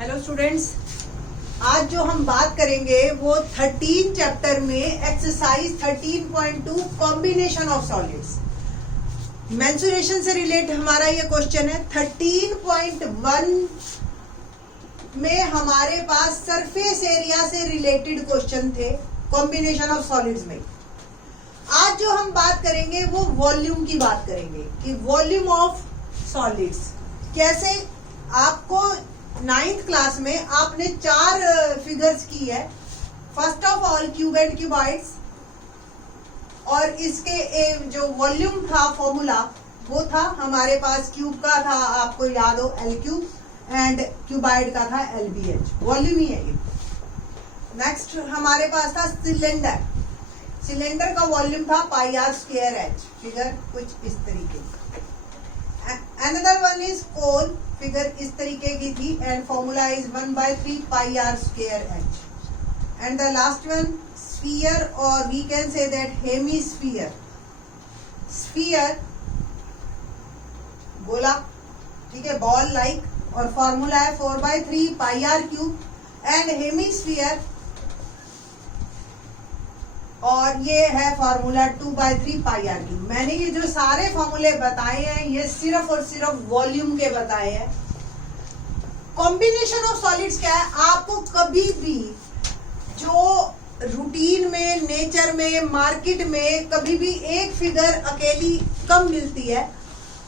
Hello students, आज जो हम बात करेंगे वो 13 चैप्टर में exercise 13.2 combination of solids. Mensuration से रिलेटेड हमारा ये क्वेश्चन है। 13.1 में हमारे पास सरफेस एरिया से रिलेटेड क्वेश्चन थे कॉम्बिनेशन ऑफ सॉलिड्स में। आज जो हम बात करेंगे वो वॉल्यूम की बात करेंगे कि वॉल्यूम ऑफ सॉलिड्स कैसे। आपको 9th क्लास में आपने 4 फिगर्स की है। First of all cube and cuboids, और इसके जो वॉल्यूम था फॉर्मूला वो था हमारे पास, क्यूब का था आपको याद हो L क्यूब एंड क्यूबाइड का था LBH। वॉल्यूम ही है ये। नेक्स्ट हमारे पास था सिलेंडर। सिलेंडर का वॉल्यूम था pi r square h, figure कुछ इस तरीके। Another one is cone, figure इस तरीके की थी and formula is 1/3 pi r square h. And the last one sphere, और we can say that hemisphere. Sphere गोला, ठीक है, बॉल लाइक, और फॉर्मूला है 4/3 pi r cube. And hemisphere, और ये है फॉर्मूला 2/3 पाई आर क्यूब। मैंने ये जो सारे फॉर्मूले बताए हैं ये सिर्फ और सिर्फ वॉल्यूम के बताए हैं। कॉम्बिनेशन ऑफ सॉलिड्स क्या है, आपको कभी भी जो रूटीन में, नेचर में, मार्केट में कभी भी एक फिगर अकेली कम मिलती है।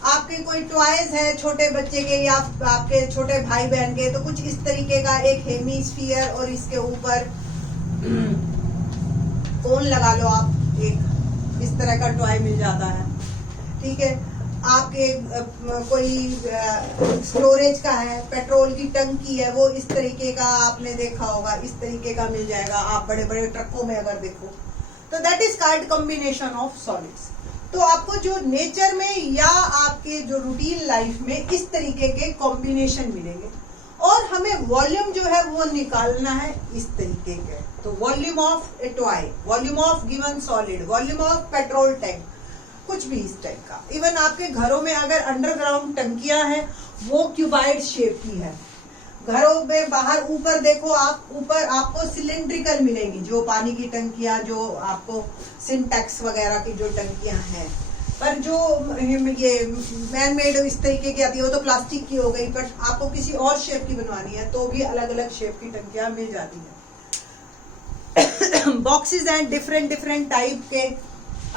आपके कोई टॉयज है छोटे बच्चे के या आपके छोटे भाई बहन के, तो कुछ इस तरीके का एक हेमीस्फीयर और इसके ऊपर कोन लगा लो आप, एक इस तरह का टॉय मिल जाता है, ठीक है। आपके कोई स्टोरेज का है, पेट्रोल की टंकी है, वो इस तरीके का आपने देखा होगा, इस तरीके का मिल जाएगा आप बड़े बड़े ट्रकों में अगर देखो तो। That is called combination of solids. तो आपको जो नेचर में या आपके जो रूटीन लाइफ में इस तरीके के कॉम्बिनेशन मिलेंगे, और हमें वॉल्यूम जो है वो निकालना है इस तरीके के। तो volume of A toy, volume of given solid, volume of petrol tank, कुछ भी इस टाइप का। इवन आपके घरों में अगर अंडरग्राउंड टंकियां हैं वो क्यूबाइड शेप की है। घरों में बाहर ऊपर देखो आप, ऊपर आपको सिलेंड्रिकल मिलेंगी जो पानी की टंकियां, जो आपको सिंटेक्स वगैरह की जो टंकियां हैं। पर जो ये मैन मेड इस तरीके की आती है वो तो प्लास्टिक की हो गई, बट आपको किसी और शेप की बनवानी है तो भी अलग अलग शेप की टंकियां मिल जाती है। Boxes and different different type के।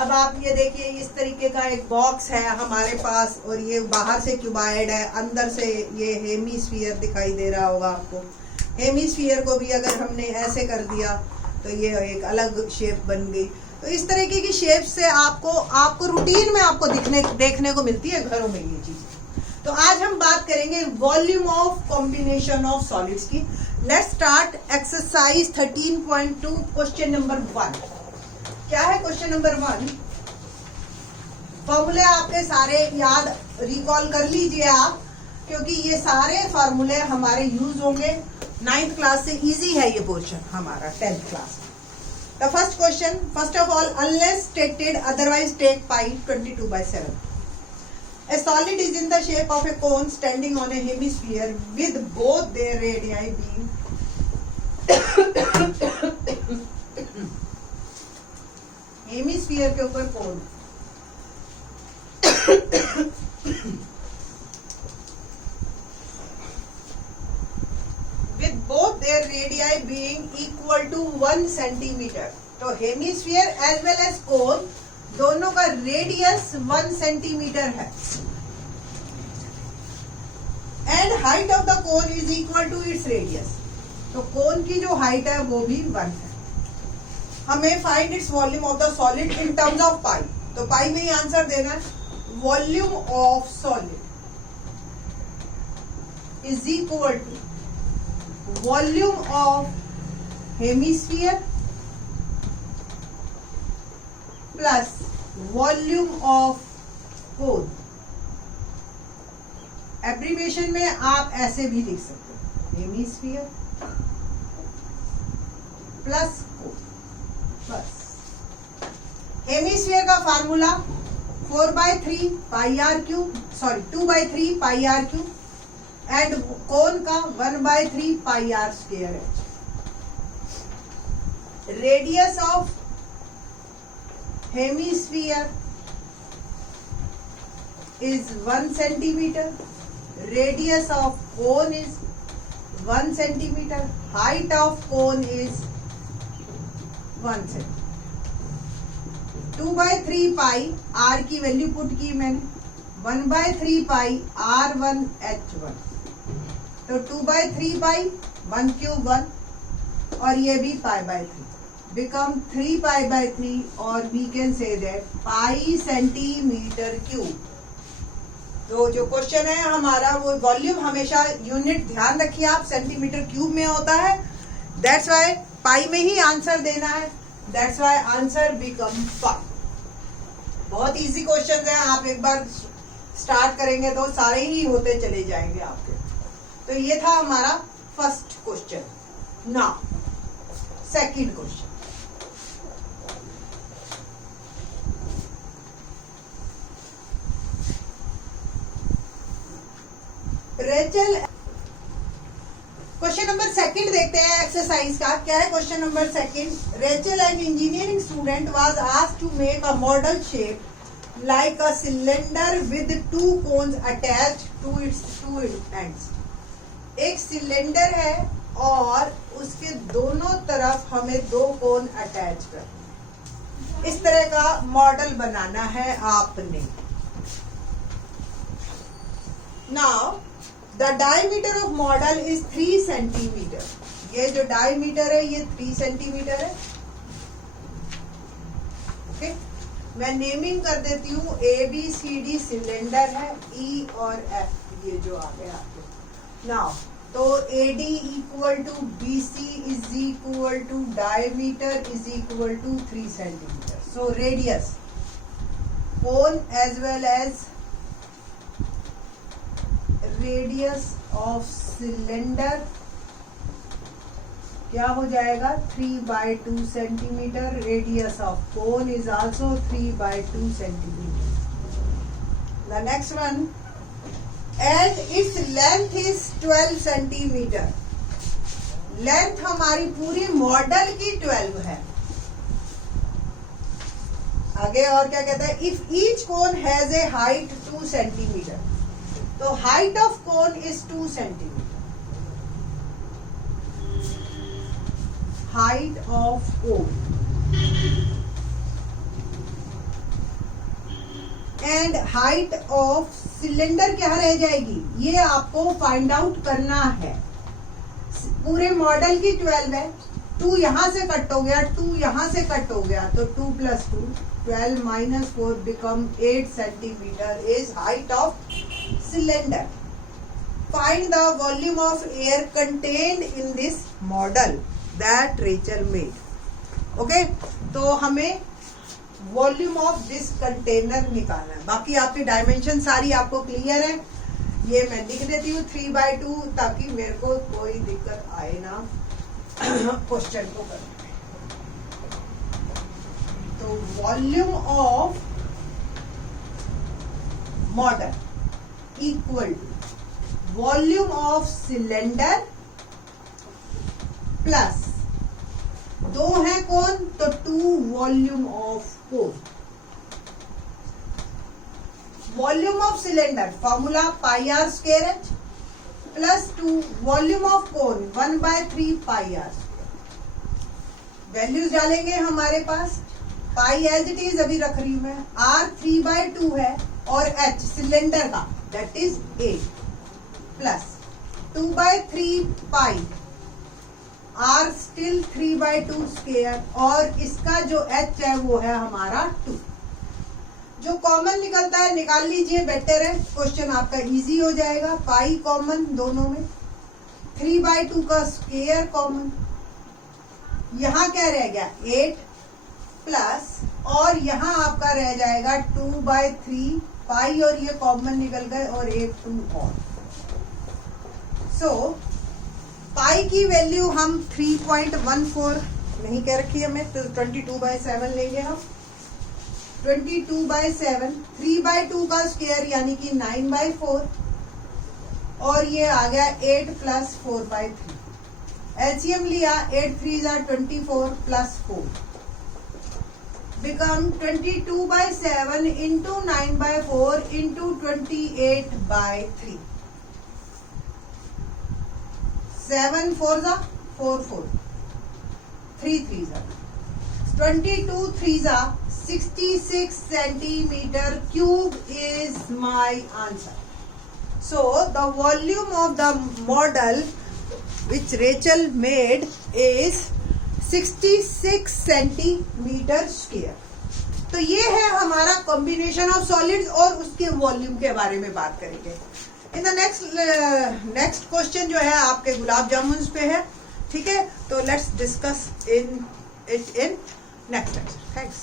अब आप ये देखिए, इस तरीके का एक बॉक्स है हमारे पास, और ये बाहर से क्यूबाइड है, अंदर से ये हेमीस्फीयर दिखाई दे रहा होगा आपको। हेमीस्फीयर को भी अगर हमने ऐसे कर दिया तो ये एक अलग शेप बन गई। तो इस तरीके की शेप से आपको रूटीन में आपको देखने को मिलती है घरों में ये चीज। तो आज हम बात करेंगे volume of combination of solids की। Let's start exercise 13.2 question number 1। क्या है क्वेश्चन नंबर 1? फॉर्मूले आपके सारे याद रिकॉल कर लीजिए आप, क्योंकि ये सारे फॉर्मूले हमारे यूज होंगे 9th क्लास से। इजी है ये पोर्शन हमारा 10th class. The first question, first of all, unless stated otherwise, take pi 22/7. A solid is in the shape of a cone standing on a hemisphere with both their radii being hemisphere के ऊपर cone, with both their radii being equal to 1 centimetre. तो hemisphere as well as cone दोनों का radius 1 centimetre है, and height of the cone is equal to its radius. तो cone की जो height है वो भी 1 है। हमें find its volume of the solid in terms of pi. तो पाई में ही आंसर देना है। Volume of solid is equal to volume of hemisphere plus volume of cone. Abbreviation में आप ऐसे भी लिख सकते हो, हेमीस्फीयर प्लस कोन। बस हेमीस्फीयर का formula 4/3 pi r cube, sorry 2/3 pi r cube, and cone का 1/3 pi r square h. Radius of hemisphere is 1 centimeter. Radius of cone is 1 centimeter. Height of cone is 1 centimeter. 2/3 pi r की value put की मैंने, 1/3 pi r1 h1, तो 2/3 pi 1 cube 1 और ये भी pi/3 become 3 pi/3 और we can say that pi centimetre cube. तो जो क्वेश्चन है हमारा वो वॉल्यूम हमेशा यूनिट ध्यान रखिए आप, सेंटीमीटर क्यूब में होता है, दैट्स वाई पाई में ही आंसर देना है, दैट्स वाई आंसर बिकम पाई। बहुत इजी क्वेश्चन है, आप एक बार स्टार्ट करेंगे तो सारे ही होते चले जाएंगे आपके। तो ये था हमारा first question. Now second question, Rachel, question number second देखते हैं एक्सरसाइज का। क्या है question number second? Rachel an engineering student was asked to make a model shape like a cylinder with 2 cones attached to its 2 ends. एक cylinder है और उसके दोनों तरफ हमें 2 कोन अटैच कर, इस तरह का मॉडल बनाना है आपने। Now the diameter of model is 3 centimetre. ये जो डायमीटर है ये 3 सेंटीमीटर है। ओके, मैं नेमिंग कर देती हूँ, ABCD सिलेंडर है, E और F ये जो आ गया आपके। नाउ तो AD equal to BC is equal to diameter is equal to 3 centimetre. So radius cone as well as radius of cylinder क्या हो जाएगा? 3/2 centimetre. Radius of cone is also 3/2 centimetre. The next one, and its length is 12 centimetre. Length हमारी पूरी model की 12 है। आगे और क्या कहता है? If each cone has a height 2 centimetre, तो height of cone is 2 centimetre. Height of cone and height of cylinder क्या रह जाएगी? ये आपको फाइंड आउट करना है। पूरे मॉडल की 12 है, 2 यहां से कट हो गया, 2 यहां से कट हो गया, तो 2 + 2 12 - 4 become 8 centimetre is height of cylinder. Find the volume of air contained in this model that Rachel made. Okay, तो हमें वॉल्यूम ऑफ दिस कंटेनर निकालना है। बाकी आपकी डायमेंशन सारी आपको क्लियर है। ये मैं लिख देती हूँ 3/2 ताकि मेरे को कोई दिक्कत आए ना क्वेश्चन को करने में। तो volume of model equal to volume of cylinder plus 2 है कोन तो 2 volume of cone. Volume of cylinder formula πr² plus 2 volume of cone 1/3 πr²। Values डालेंगे हमारे पास, पाई एज इट इज अभी रख रही हूं मैं, r 3/2 है और h सिलेंडर का that is 8 plus 2/3 pi r still 3/2 square और इसका जो h है वो है हमारा 2। जो कॉमन निकलता है निकाल लीजिए, बेटर है, क्वेश्चन आपका इजी हो जाएगा। पाई कॉमन दोनों में, 3/2 का स्क्वायर कॉमन, यहां क्या रह गया 8 प्लस और यहां आपका रह जाएगा 2/3 पाई और ये कॉमन निकल गए और एक 2 और। सो पाई की वैल्यू हम 3.14 नहीं कह रखी है हमें, तो 22/7 लेंगे हम। 22/7 3/2 का स्क्वायर यानी कि 9/4 और ये आ गया 8 + 4/3। एलसीएम लिया, 8 3 are 24 + 4 become 22/7 into 9/4 into 28/3। 7 4s are 4 4, 3 3s are 22 3s are 66 centimeter cube is my answer. So the volume of the model which Rachel made is 66 centimeter square। तो ये है हमारा कॉम्बिनेशन ऑफ सॉलिड्स और उसके volume के बारे में बात करेंगे। इन द नेक्स्ट क्वेश्चन जो है आपके गुलाब जामुन पे है, ठीक है। तो let's discuss in next lecture. Thanks.